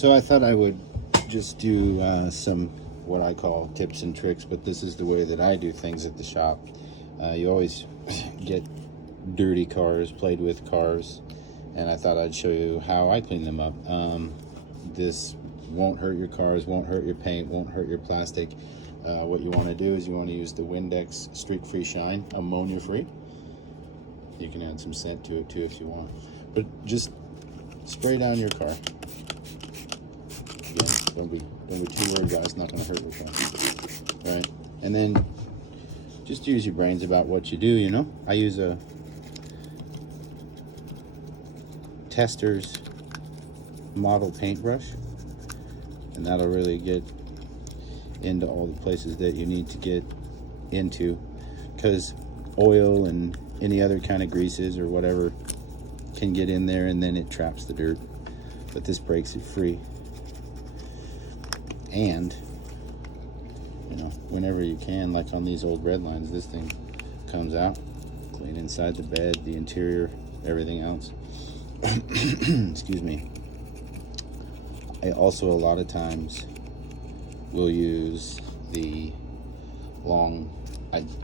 So I thought I would just do some what I call tips and tricks, but this is the way that I do things at the shop. You always get dirty cars, played with cars, and I thought I'd show you how I clean them up. This won't hurt your cars, won't hurt your paint, won't hurt your plastic. What you want to do is you want to use the Windex Streak Free Shine, ammonia free. You can add some scent to it too if you want, but just spray down your car. Again, don't be too worried about it. It's not going to hurt your car. All right, and then just use your brains about what you do. You know, I use a Tester's model paintbrush, and that'll really get into all the places that you need to get into, because oil and any other kind of greases or whatever can get in there, and then it traps the dirt, but this breaks it free. And you know, whenever you can, like on these old red lines, this thing comes out clean inside the bed, the interior, everything else. Excuse me. I also a lot of times will use the long,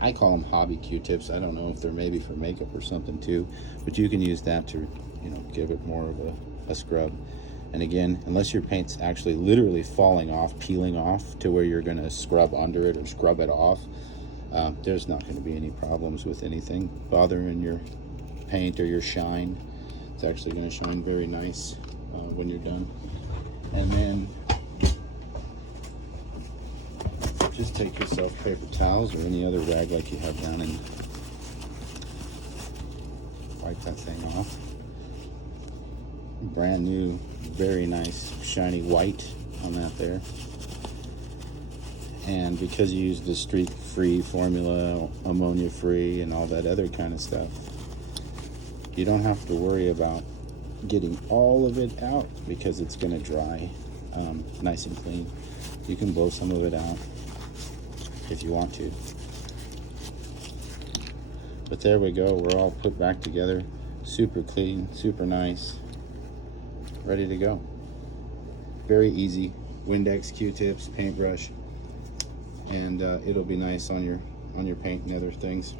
I call them hobby Q-tips. I don't know if they're maybe for makeup or something too, but you can use that to, you know, give it more of a scrub. And again, unless your paint's actually literally falling off, peeling off to where you're going to scrub under it or scrub it off, there's not going to be any problems with anything bothering your paint or your shine. It's actually going to shine very nice when you're done. And then just take yourself paper towels or any other rag like you have down and wipe that thing off. Brand new, very nice shiny white on that there. And because you use the streak free formula, ammonia free, and all that other kind of stuff, you don't have to worry about getting all of it out because it's going to dry nice and clean. You can blow some of it out if you want to. But there we go, we're all put back together, super clean, super nice, ready to go. Very easy. Windex Q-tips, paintbrush, and it'll be nice on your paint and other things.